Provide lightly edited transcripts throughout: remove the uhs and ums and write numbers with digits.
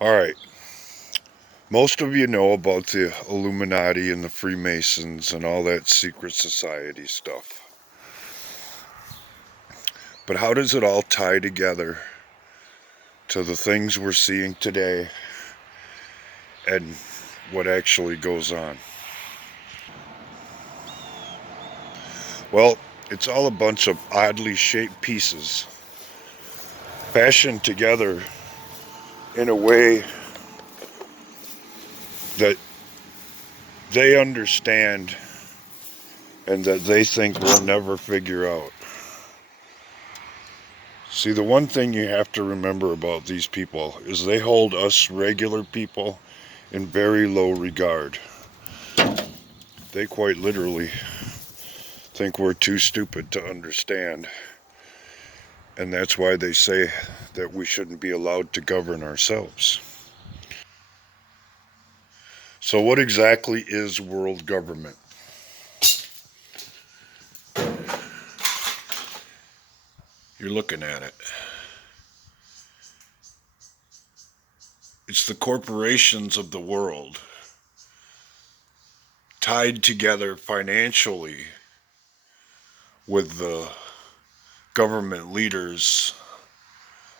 All right. Most of you know about the Illuminati and the Freemasons and all that secret society stuff. But how does it all tie together to the things we're seeing today and what actually goes on? Well, it's all a bunch of oddly shaped pieces fashioned together in a way that they understand and that they think we'll never figure out. See, the one thing you have to remember about these people is they hold us regular people in very low regard. They quite literally think we're too stupid to understand, and that's why they say that we shouldn't be allowed to govern ourselves. So, what exactly is world government? You're looking at it. It's the corporations of the world tied together financially with the government leaders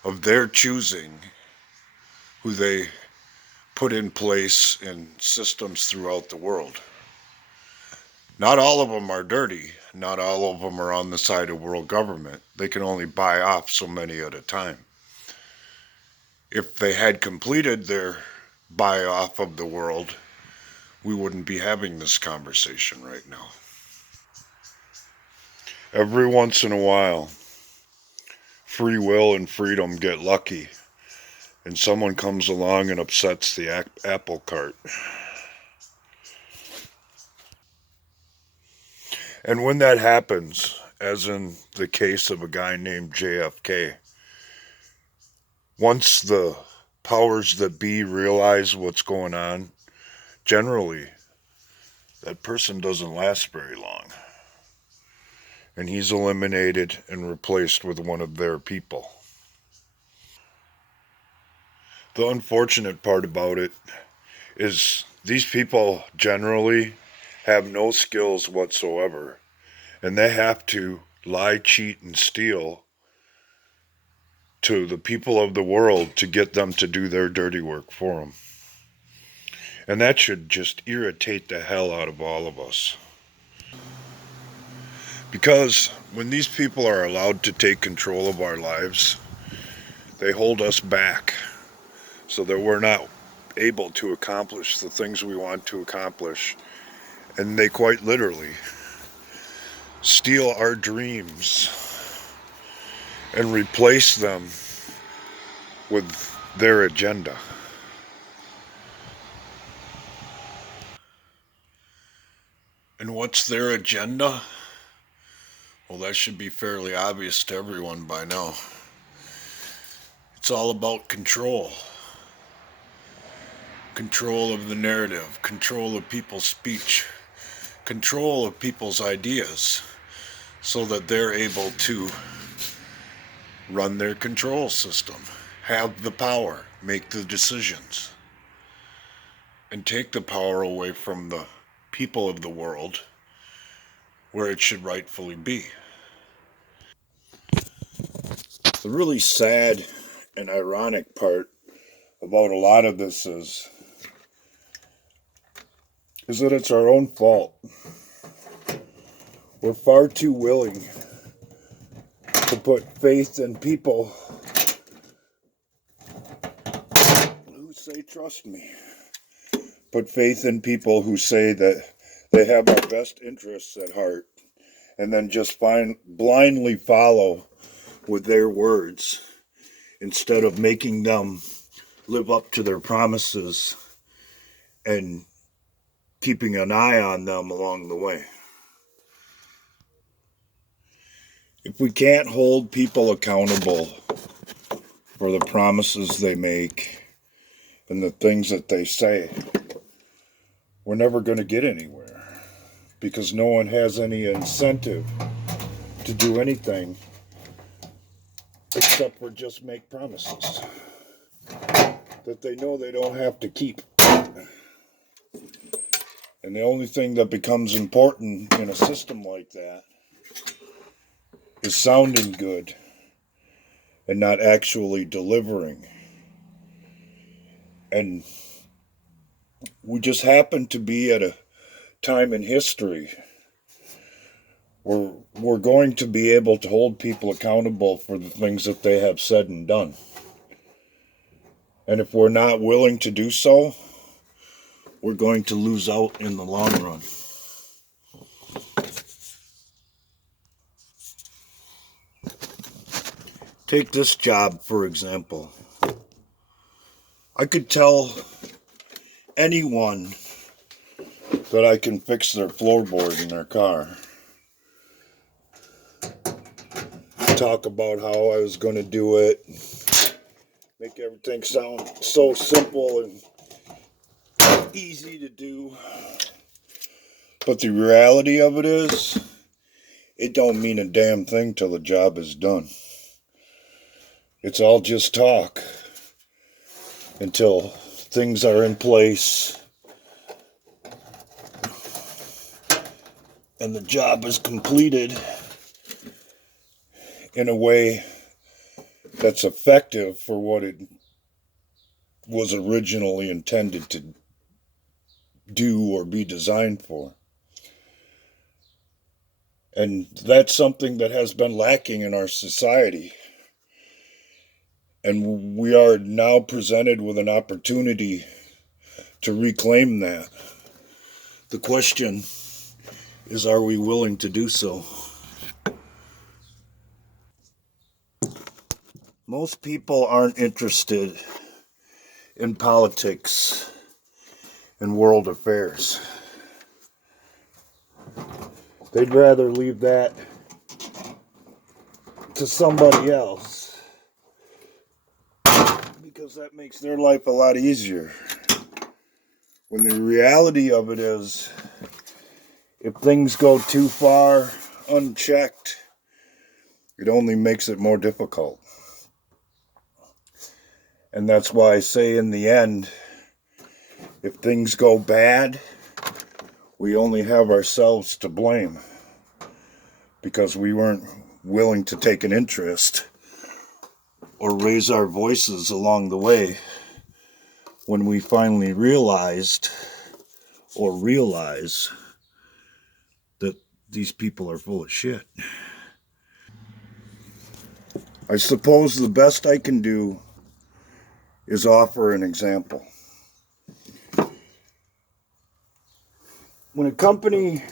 of their choosing who they put in place in systems throughout the world. Not all of them are dirty. Not all of them are on the side of world government. They can only buy off so many at a time. If they had completed their buy off of the world, we wouldn't be having this conversation right now. Every once in a while, free will and freedom get lucky, and someone comes along and upsets the apple cart. And when that happens, as in the case of a guy named JFK, once the powers that be realize what's going on, generally that person doesn't last very long. And he's eliminated and replaced with one of their people. The unfortunate part about it is these people generally have no skills whatsoever, and they have to lie, cheat, and steal to the people of the world to get them to do their dirty work for them. And that should just irritate the hell out of all of us. Because when these people are allowed to take control of our lives, they hold us back so that we're not able to accomplish the things we want to accomplish. And they quite literally steal our dreams and replace them with their agenda. And what's their agenda? Well, that should be fairly obvious to everyone by now. It's all about control. Control of the narrative, control of people's speech, control of people's ideas, so that they're able to run their control system, have the power, make the decisions, and take the power away from the people of the world where it should rightfully be. The really sad and ironic part about a lot of this is that it's our own fault. We're far too willing to put faith in people who say, trust me. Put faith in people who say that they have our best interests at heart, and then just blindly follow with their words instead of making them live up to their promises and keeping an eye on them along the way. If we can't hold people accountable for the promises they make and the things that they say, we're never going to get anywhere because no one has any incentive to do anything except for just make promises. that they know they don't have to keep. And the only thing that becomes important in a system like that is sounding good and not actually delivering. And we just happen to be at a time in history where we're going to be able to hold people accountable for the things that they have said and done. And if we're not willing to do so, we're going to lose out in the long run. Take this job, for example. I could tell anyone that I can fix their floorboard in their car. Talk about how I was going to do it. Make everything sound so simple and easy to do. But the reality of it is, it don't mean a damn thing till the job is done. It's all just talk until things are in place and the job is completed in a way that's effective for what it was originally intended to do or be designed for. And that's something that has been lacking in our society. And we are now presented with an opportunity to reclaim that. The question is, are we willing to do so? Most people aren't interested in politics and world affairs. They'd rather leave that to somebody else because that makes their life a lot easier. When the reality of it is, if things go too far unchecked, it only makes it more difficult. And that's why I say in the end, if things go bad, we only have ourselves to blame because we weren't willing to take an interest or raise our voices along the way when we finally realize that these people are full of shit. I suppose the best I can do is offer an example. When a company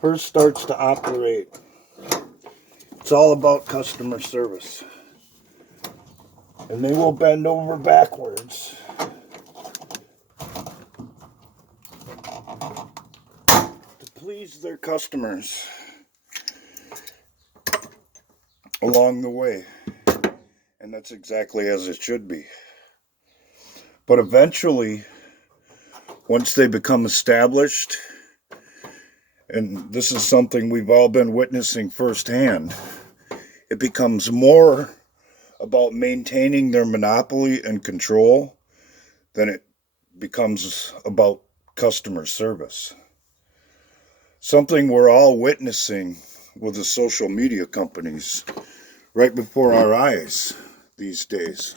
first starts to operate, it's all about customer service. And they will bend over backwards to please their customers along the way. And that's exactly as it should be. But eventually, once they become established, and this is something we've all been witnessing firsthand, it becomes more about maintaining their monopoly and control than it becomes about customer service. Something we're all witnessing with the social media companies right before our eyes these days.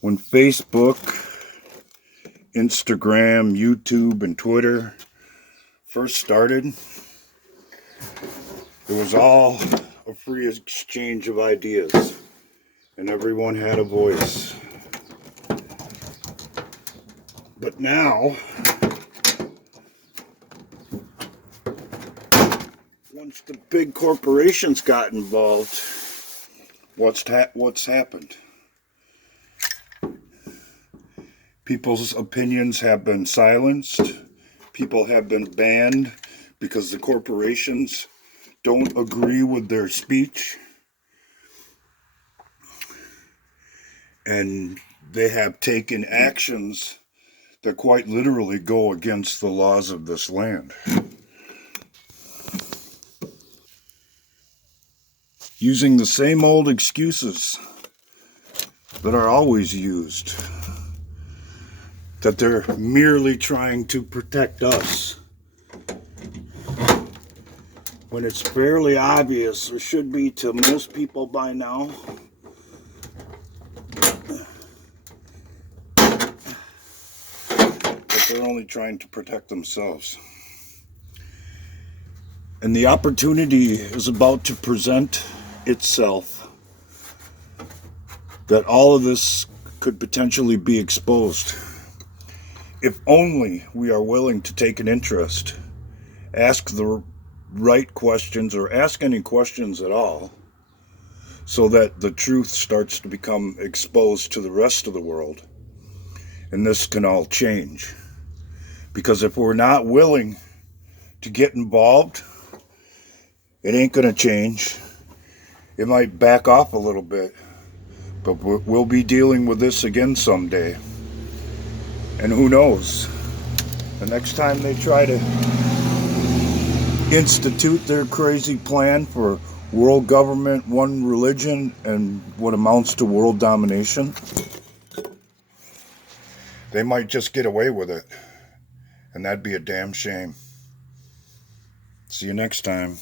When Facebook, Instagram, YouTube, and Twitter first started, it was all a free exchange of ideas, and everyone had a voice. But now, once the big corporations got involved, what's happened? People's opinions have been silenced. People have been banned because the corporations don't agree with their speech. And they have taken actions that quite literally go against the laws of this land. Using the same old excuses that are always used, that they're merely trying to protect us, when it's fairly obvious, or should be to most people by now, that they're only trying to protect themselves. And the opportunity is about to present itself that all of this could potentially be exposed. If only we are willing to take an interest, ask the right questions, or ask any questions at all, so that the truth starts to become exposed to the rest of the world. And this can all change. Because if we're not willing to get involved, it ain't going to change. It might back off a little bit, but we'll be dealing with this again someday. And who knows? The next time they try to institute their crazy plan for world government, one religion, and what amounts to world domination, they might just get away with it. And that'd be a damn shame. See you next time.